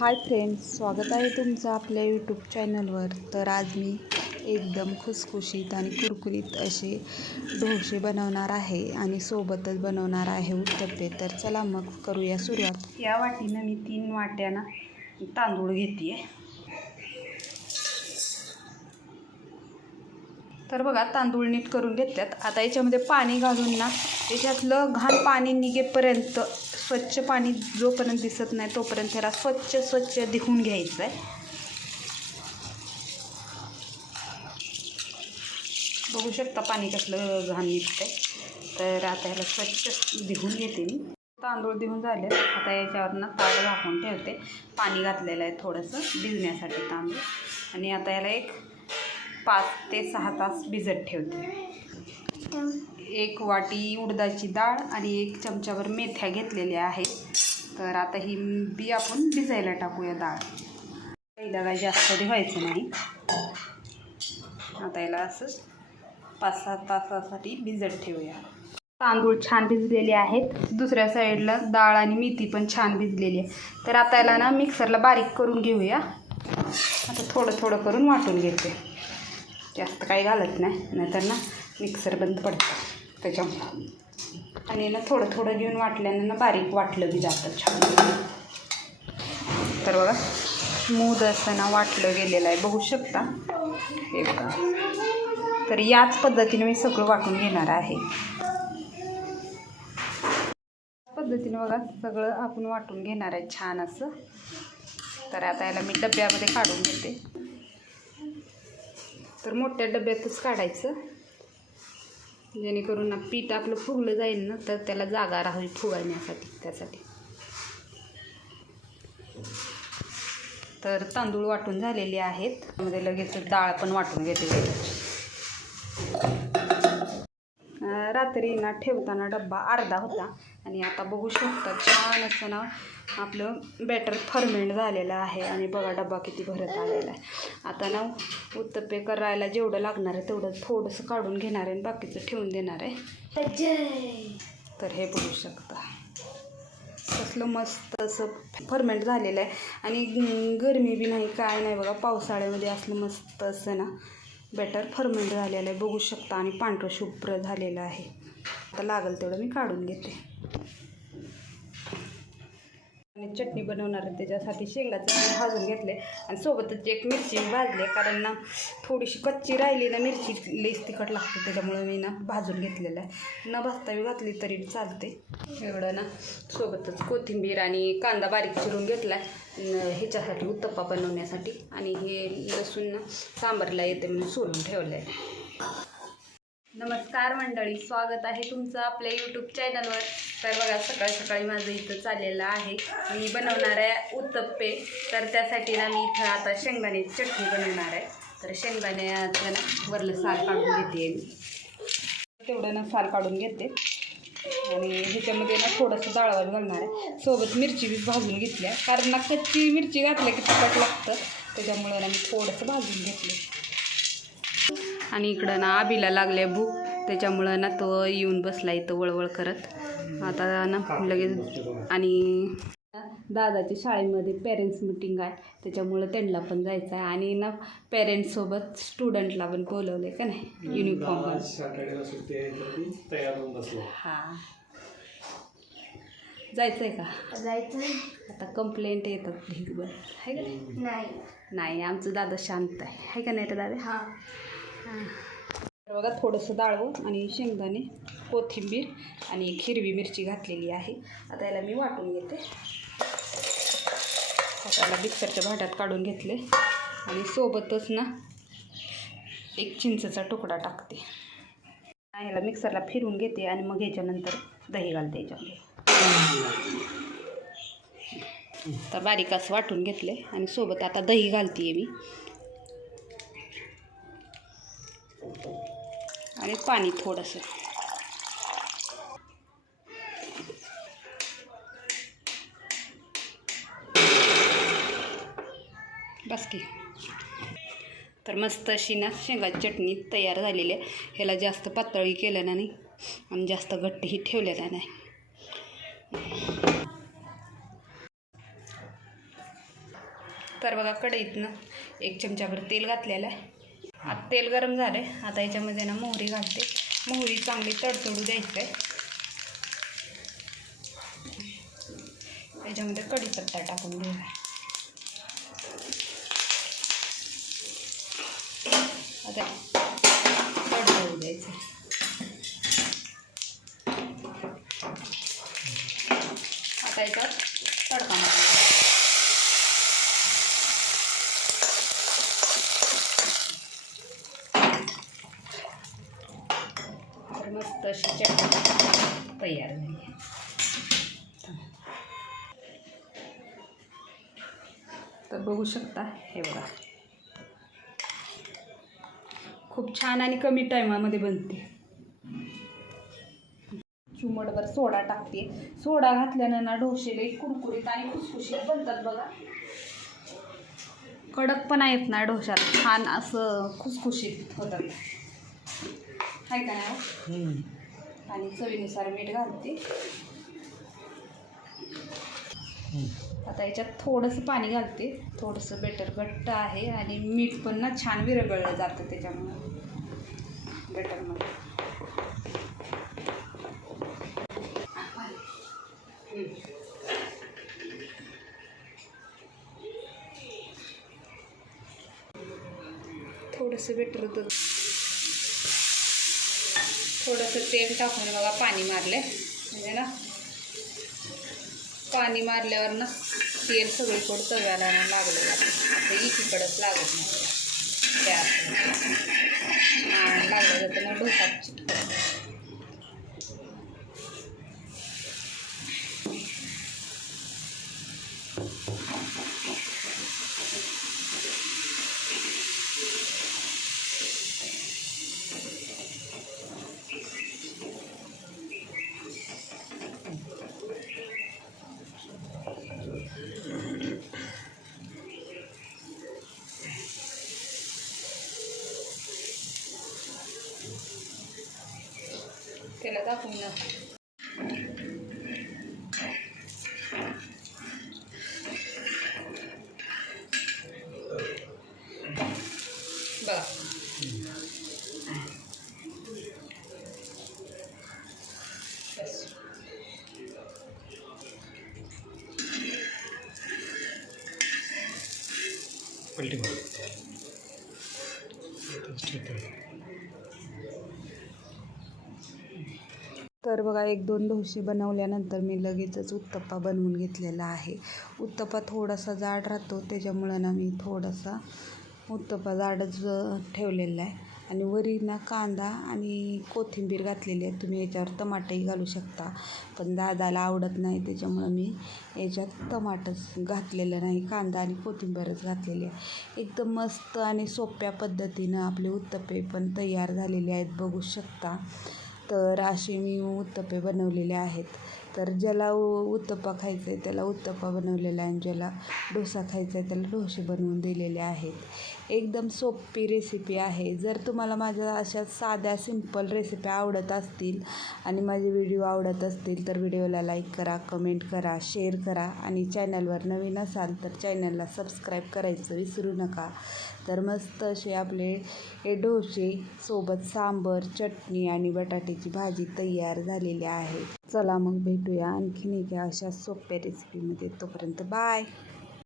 Hi friends स्वागत आहे तुमचं आपल्या यूट्यूब चॅनलवर तर आज मी एकदम खुसखुशीत आणि कुरकुरीत असे ढोसे बनवणार आहे आणि सोबतच बनवणार आहे उत्तप्पे. तर चला मग करूया सुरुवात. या वाटीनं मी तीन वाट्यानं तांदूळ घेते तर बघा तांदूळ नीट करून घेतात आता याच्यामध्ये पाणी घालून ना त्याच्यातलं घाण पाणी निघेपर्यंत स्वच्छ पाणी जोपर्यंत दिसत नाही तोपर्यंत त्याला स्वच्छ स्वच्छ धुवून घ्यायचं आहे बघू शकता पाणी कसलं घाण निघतंय. तर आता ह्याला स्वच्छ धुवून घेते मी. तांदूळ धुवून झाले. आता याच्यावर ना ताट झाकून ठेवते. पाणी घातलेलं आहे थोडंसं भिजण्यासाठी तांदूळ. आणि आता याला एक पाच ते सहा तास भिजत ठेवते. एक वाटी उडदाची डाळ आणि एक चमच्यावर मेथ्या घेतलेल्या आहेत. तर आता ही बी आपण भिजायला टाकूया डाळ. पहिला काय जास्त ठेवायचं नाही. आता याला असं पाच सात तासासाठी भिजत ठेवूया. तांदूळ छान भिजलेले आहेत. दुसऱ्या साईडला डाळ आणि मेथी पण छान भिजलेली आहे. तर आता याला ना मिक्सरला बारीक करून घेऊया. आता थोडं थोडं करून वाटून घेते. जास्त काही घालत नाही. नाहीतर ना मिक्सर बंद पडतं त्याच्यामुळं. आणि ना थोडं थोडं घेऊन वाटल्यानं ना बारीक वाटलं बी जातं छान. तर बघा स्मूद असं ना वाटलं गेलेलं आहे. बघू शकता. हे बघा. तर याच पद्धतीने मी सगळं वाटून घेणार आहे. पद्धतीने बघा सगळं आपण वाटून घेणार आहे छान असं. तर आता याला मी डब्यामध्ये काढून घेते. तर मोठ्या डब्यातच काढायचं. जेणेकरून ना पीठ आपलं फुगलं जाईल ना तर त्याला जागा राहावी फुगण्यासाठी त्यासाठी. तर तांदूळ वाटून झालेले आहेत. त्यामध्ये लगेच डाळ पण वाटून घेते रात्री ना ठेवताना डब्बा अर्धा होता. आणि आता बघू शकता छान असं ना आपलं बॅटर फर्मेंट झालेलं आहे. आणि बघा डबा किती भरत आलेला आहे. आता ना उत्तप्पे करायला जेवढं लागणार आहे तेवढं थोडंसं काढून घेणार आहे आणि बाकीचं ठेवून देणार आहे. तर हे बघू शकता. कसलं मस्त असं फर्मेंट झालेलं आहे. आणि गरमी बी नाही काय नाही बघा पावसाळ्यामध्ये असलं मस्त असं ना बॅटर फर्मेंट झालेलं आहे. बघू शकता आणि पांढरं शुभ्र झालेलं आहे. आता लागेल तेवढं मी काढून घेते. आणि चटणी बनवणार आहे त्याच्यासाठी शेंगाचं भाजून घेतले आणि सोबतच एक मिरची भाजले कारण ना थोडीशी कच्ची राहिली ना मिरची लेस तिखट लागते त्याच्यामुळे मी ना भाजून घेतलेलं आहे. न भाजतावी घातली तरी चालते. एवढं ना सोबतच कोथिंबीर आणि कांदा बारीक चिरून घेतला आहे. ह्याच्यासाठी उत्तप्पा बनवण्यासाठी. आणि हे लसूण ना सांबारला येते म्हणून सोलून ठेवलं आहे नमस्कार मंडळी स्वागत आहे तुमचं आपल्या यूट्यूब चॅनलवर तर बघा सकाळी सकाळी माझं इथं चाललेलं आहे. मी बनवणार आहे उत्तप्पे. तर त्यासाठी ना मी इथं आता शेंगदाण्याची चटणी बनवणार आहे. तर शेंगदाण्याचं ना वरलं साल काढून घेते मी. तेवढं ना साल काढून घेते. आणि ह्याच्यामध्ये ना थोडंसं डाळवात घालणार आहे. सोबत मिरची बी भाजून घेतल्या कारण ना कच्ची मिरची घातल्या की तिखट लागतं. त्याच्यामुळे ना मी थोडंसं भाजून घेतलं आणि इकडं ना आबीला लागले भूक. त्याच्यामुळं ना तो येऊन बसला इथं वळवळ करत. आता ना लगेच आणि दादाच्या शाळेमध्ये पेरेंट्स मिटिंग आहे. त्याच्यामुळं त्यांना पण जायचं आहे. आणि ना पेरेंट्ससोबत स्टुडंटला पण बोलवलं आहे का नाही? युनिफॉर्म आज सॅटर्डेला सुट्टी आहे तर मी तयार होऊन बसलो. हां. जायचं आहे का? जायचं आता कंप्लेंट येतात ढिगभर आहे का नाही? नाही. आमचं दादा शांत आहे. आहे का नाही रे दादा? हा. तर बघा थोडंसं डाळवं आणि शेंगदाणे कोथिंबीर आणि एक हिरवी मिरची घातलेली आहे. आता याला मी वाटून घेते. त्याला मिक्सरच्या भांड्यात काढून घेतले. आणि सोबतच ना एक चिंचचा तुकडा टाकते. आणि ह्याला मिक्सरला फिरून घेते आणि मग ह्याच्यानंतर दही घालते याच्यामध्ये. तर बारीक असं वाटून घेतले आणि सोबत आता दही घालते मी. आणि पाणी थोडंसं. बस की. तर मस्त अशी ना शेंगाची चटणी तयार झालेली आहे. ह्याला जास्त पातळी केलेलं नाही आणि जास्त घट्टही ठेवलेला नाही. तर बघा कढईतनं एक चमच्याभर तेल घातलेलं आहे. आता तेल गरम झालं आहे आता याच्यामध्ये ना मोहरी घालते. मोहरी चांगली तडतडू द्यायचं आहे याच्यामध्ये कढीपत्ता टाकून घ्यायचा आता तडतडू द्यायचं आता याच्यात तडका मस्त अशी चटणी तयार झाली तर बघू शकता हे बघा. खूप छान आणि कमी टायमामध्ये बनते. चिमटभर सोडा टाकते. सोडा घातल्यानं ना डोसेले कुरकुरीत आणि खुसखुशीत बनतात बघा. कडक पण आहेत ना डोशात छान असं खुसखुशीत होतात. आहे का नाही आणि चवीनुसार मीठ घालते. आता याच्यात थोडंसं पाणी घालते. थोडंसं बेटर घट्ट आहे आणि मीठ पण ना छान विरघळलं जातं त्याच्यामुळं. बेटरमध्ये थोडंसं बेटर होतं. थोडंसं तेल टाकून बघा पाणी मारले म्हणजे ना पाणी मारल्यावर ना तेल सगळीकडं तव्याला ना लागलं जातं. आता एकीकडंच लागत नाही. त्या लागलं जातं ना डोसा त्याला दाखवून ना बघा बस. पलटी तर बघा एक दोन डोसे बनवल्यानंतर मी लगेचच उत्तप्पा बनवून घेतलेला आहे. उत्तप्पा थोडासा जाड राहतो त्याच्यामुळं ना मी थोडासा उत्तप्पा जाडच ठेवलेला आहे. आणि वरी ना कांदा आणि कोथिंबीर घातलेली आहे. तुम्ही याच्यावर टमाटंही घालू शकता. पण दादाला आवडत नाही त्याच्यामुळं मी याच्यात टमाटंच घातलेलं नाही कांदा आणि कोथिंबीरच घातलेली आहे. एकदम मस्त आणि सोप्या पद्धतीनं आपले उत्तप्पे पण तयार झालेले आहेत बघू शकता. तर असे मी उत्तप्पे बनवलेले आहेत. तर ज्याला उ- उत्तप्पा खायचा आहे त्याला उत्तप्पा बनवलेला आहे आणि ज्याला डोसा खायचा आहे त्याला डोसे बनवून दिलेले आहेत. एकदम सोपी रेसिपी आहे. जर तुम्हाला माझ्या अशा साध्या सिंपल रेसिपी आवडत असतील आणि माझे व्हिडिओ आवडत असतील तर व्हिडिओला लाईक करा कमेंट करा शेअर करा आणि चॅनलवर नवीन असाल तर चॅनलला सबस्क्राईब करायचं विसरू नका. तर मस्त असे आपले हे डोसे सोबत सांबर चटणी आणि बटाट्याची भाजी तयार झालेली आहे. चला मग भेटूया आणखीन एका अशा सोप्या रेसिपीमध्ये तोपर्यंत बाय